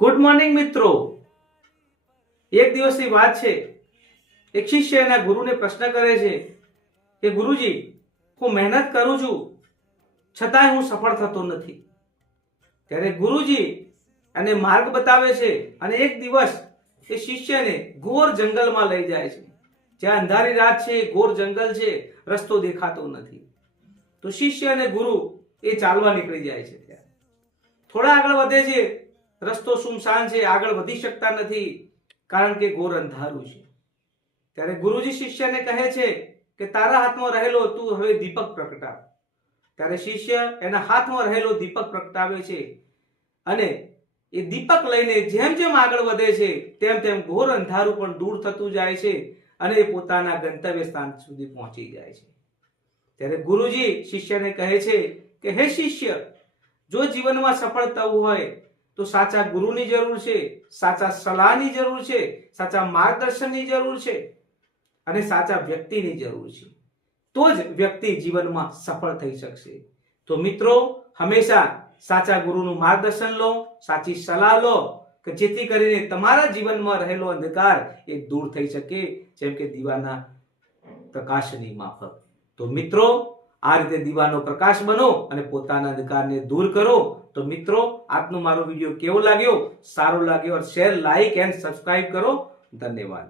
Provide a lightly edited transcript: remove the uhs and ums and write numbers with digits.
Good morning મિત્રો। એક દિવસની વાત છે, એક શિષ્ય એના ગુરુને પ્રશ્ન કરે છે કે ગુરુજી, હું મહેનત કરું છું છતાંય હું સફળ થતો નથી। ત્યારે ગુરુજી એને માર્ગ બતાવે છે અને એક દિવસ એ શિષ્યને ઘોર જંગલમાં લઈ જાય છે, જ્યાં અંધારી રાત છે, ઘોર જંગલ છે, રસ્તો દેખાતો નથી। તો શિષ્ય અને ગુરુ એ ચાલવા નીકળી જાય છે। ત્યાં થોડા આગળ વધે છે, રસ્તો સુમસાન છે, આગળ વધી શકતા નથી કારણ કે ઘોર અંધારું છે। ત્યારે ગુરુજી શિષ્યને કહે છે કે તારા હાથમાં રહેલો તું હવે દીપક પ્રગટાવ। ત્યારે શિષ્ય એના હાથમાં રહેલો દીપક પ્રગટાવે છે અને એ દીપક લઈને જેમ જેમ આગળ વધે છે તેમ તેમ ઘોર અંધારું પણ દૂર થતું જાય છે અને એ પોતાના ગંતવ્ય સ્થાન સુધી પહોંચી જાય છે। ત્યારે ગુરુજી શિષ્યને કહે છે કે હે શિષ્ય, જો જીવનમાં સફળ થવું હોય તો સાચા ગુરુની જરૂર છે, સાચા સલાહની જરૂર છે, સાચા માર્ગદર્શનની જરૂર છે અને સાચા વ્યક્તિની જરૂર છે। તો જ વ્યક્તિ જીવનમાં સફળ થઈ શકશે। તો મિત્રો, હંમેશા સાચા ગુરુનું માર્ગદર્શન લો, સાચી સલાહ લો કે જેથી કરીને તમારા જીવનમાં રહેલો અંધકાર એ દૂર થઈ શકે, જેમ કે દીવાના પ્રકાશની માફક। તો મિત્રો, આ રીતે દીવાનો પ્રકાશ બનો અને પોતાના અંધકારને દૂર કરો। તો મિત્રો, આજનો મારો વિડીયો કેવો લાગ્યો? સારો લાગ્યો और शेयर, लाइक एंड सब्सक्राइब करो। धन्यवाद।